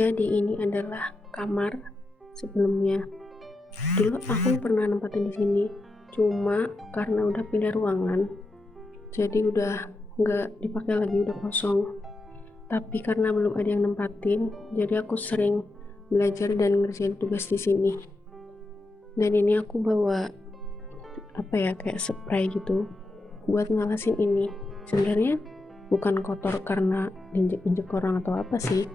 Jadi ini adalah kamar sebelumnya. Dulu aku pernah nempatin di sini, cuma karena udah pindah ruangan, jadi udah nggak dipakai lagi, udah kosong. Tapi karena belum ada yang nempatin, jadi aku sering belajar dan ngerjain tugas di sini. Dan ini aku bawa kayak spray gitu buat ngalasin ini. Sebenarnya bukan kotor karena diinjek-injek orang atau apa sih,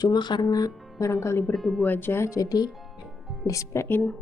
cuma karena barangkali berdebu aja, jadi disprayin.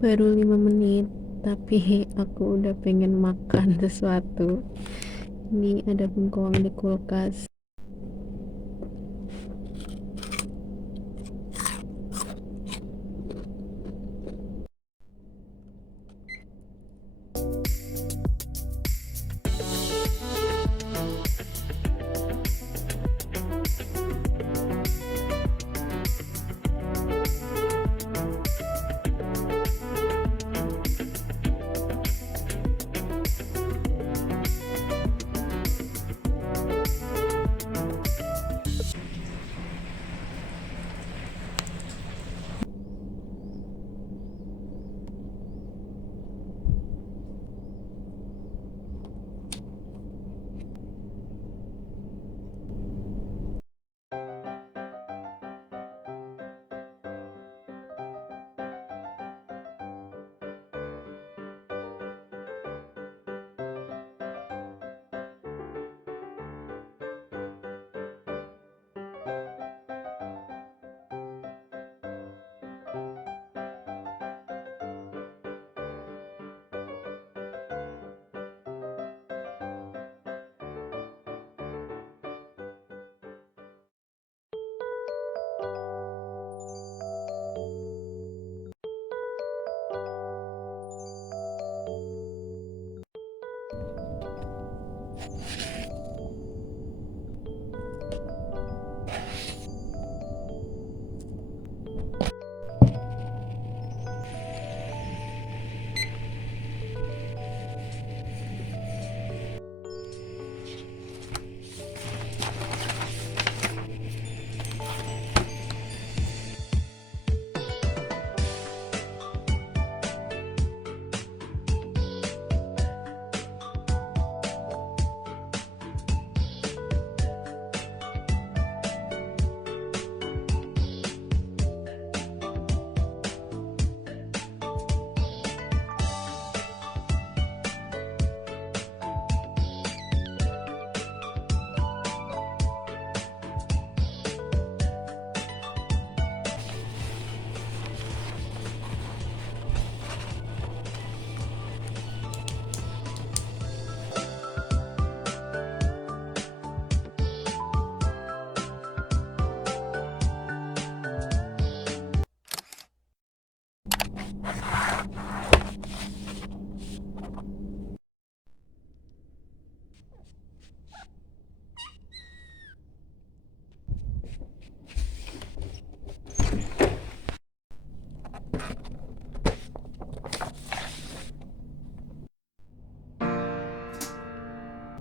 Baru 5 menit, tapi aku udah pengen makan sesuatu. Ini ada bengkoang di kulkas.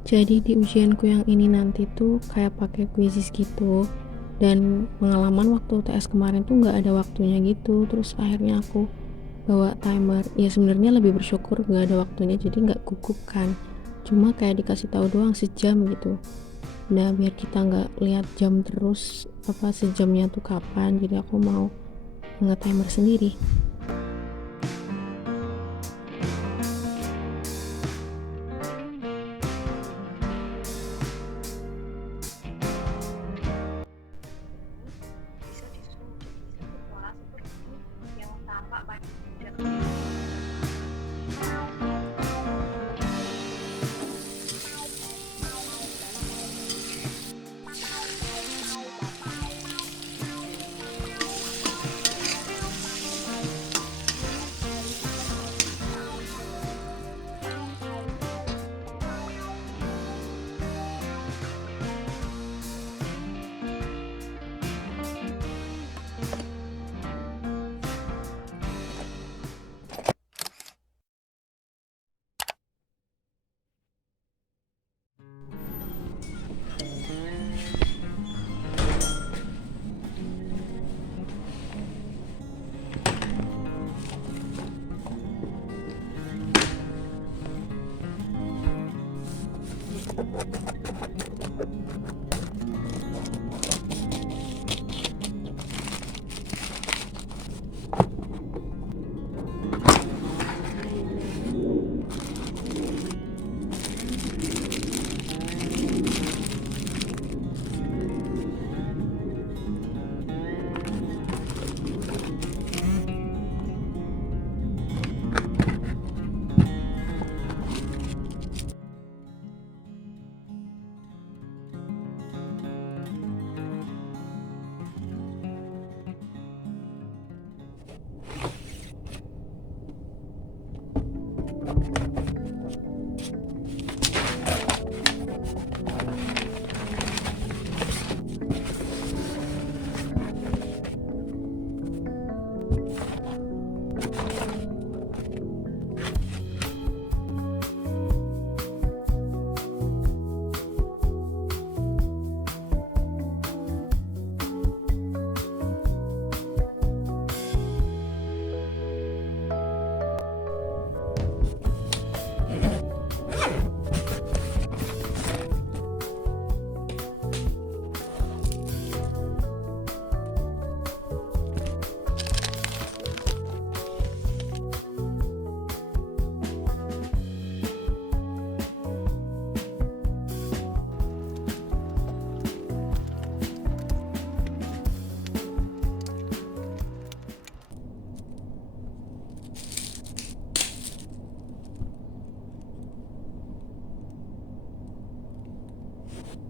Jadi di ujianku yang ini nanti tuh kayak pakai quizzes gitu, dan pengalaman waktu UTS kemarin tuh nggak ada waktunya gitu. Terus akhirnya aku bawa timer. Ya sebenarnya lebih bersyukur nggak ada waktunya, jadi nggak gugup kan. Cuma kayak dikasih tahu doang sejam gitu. Nah biar kita nggak lihat jam terus apa sejamnya tuh kapan, jadi aku mau nge-timer sendiri.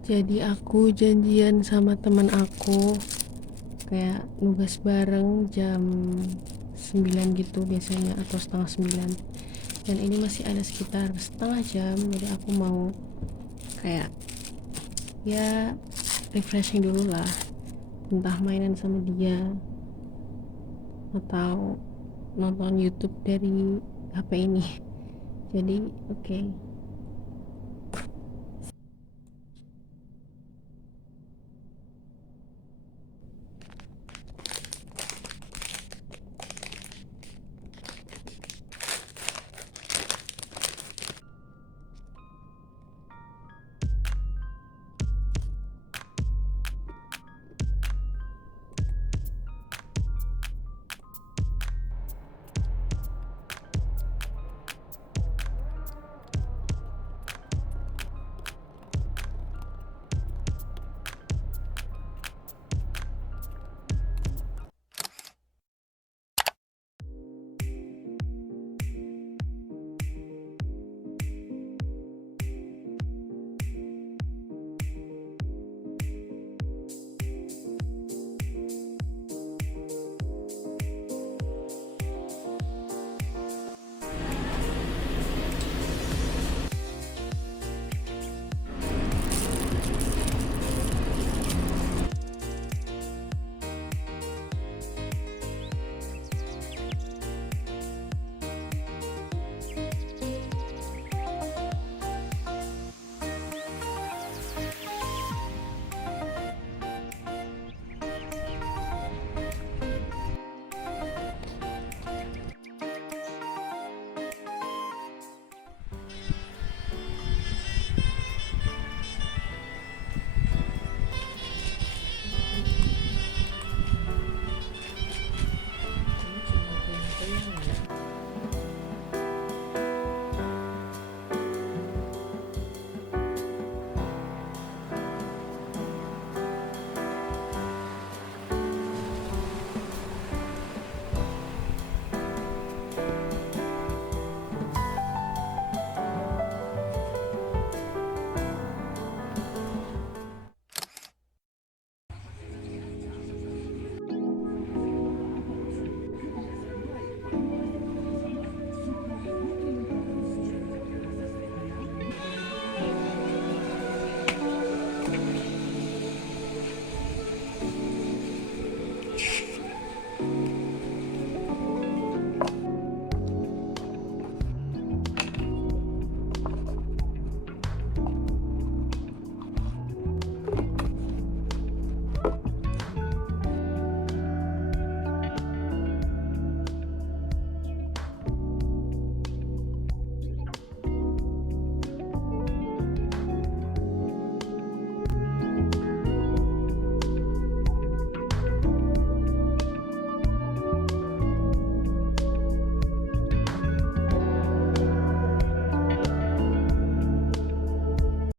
Jadi aku janjian sama teman aku kayak nugas bareng jam 9 gitu biasanya, atau setengah 9. Dan ini masih ada sekitar setengah jam, jadi aku mau kayak ya refreshing dulu lah, entah mainan sama dia atau nonton YouTube dari HP ini. Jadi oke.